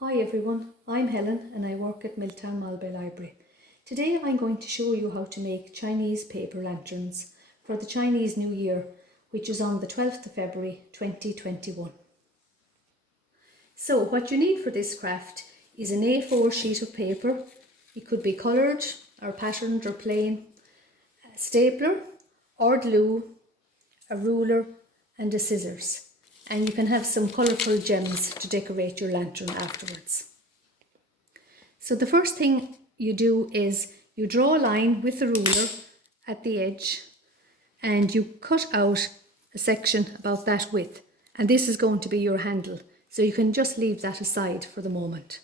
Hi everyone, I'm Helen and I work at Miltown Library. Today I'm going to show you how to make Chinese paper lanterns for the Chinese New Year, which is on the 12th of February 2021. So what you need for this craft is an A4 sheet of paper. It could be coloured or patterned or plain, a stapler or glue, a ruler and a scissors. And you can have some colourful gems to decorate your lantern afterwards. So the first thing you do is you draw a line with the ruler at the edge and you cut out a section about that width, and this is going to be your handle, so you can just leave that aside for the moment.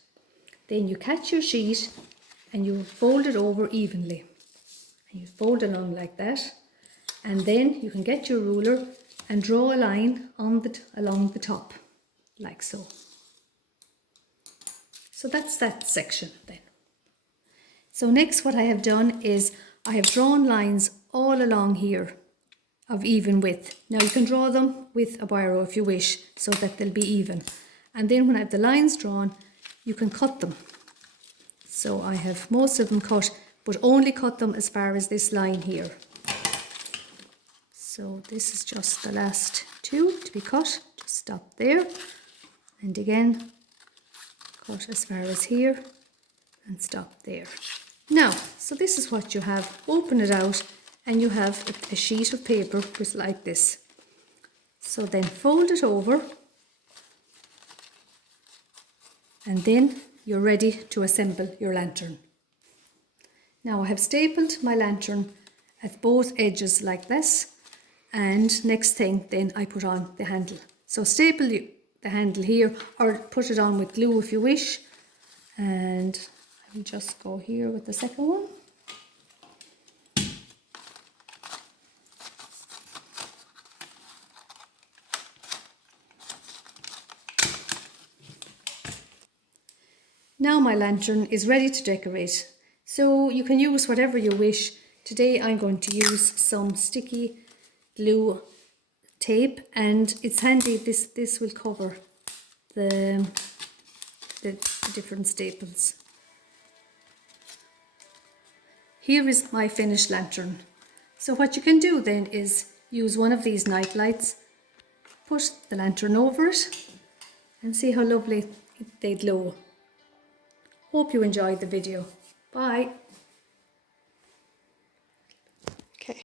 Then you catch your sheet and you fold it over evenly, and you fold it on like that, and then you can get your ruler and draw a line on along the top like so. So that's that section then. So next what I have done is I have drawn lines all along here of even width. Now you can draw them with a biro if you wish, so that they'll be even. And then when I have the lines drawn, you can cut them. So I have most of them cut, but only cut them as far as this line here. So this is just the last two to be cut. Just stop there. And again, cut as far as here and stop there. Now, so this is what you have. Open it out and you have a sheet of paper just like this. So then fold it over and then you're ready to assemble your lantern. Now I have stapled my lantern at both edges like this, and next thing then I put on the handle. So staple the handle here or put it on with glue if you wish, and I'll just go here with the second one. Now my lantern is ready to decorate, so you can use whatever you wish. Today I'm going to use some sticky glue tape, and it's handy, this will cover the different staples. Here is my finished lantern. So what you can do then is use one of these night lights, put the lantern over it and see how lovely they glow. Hope you enjoyed the video. Bye.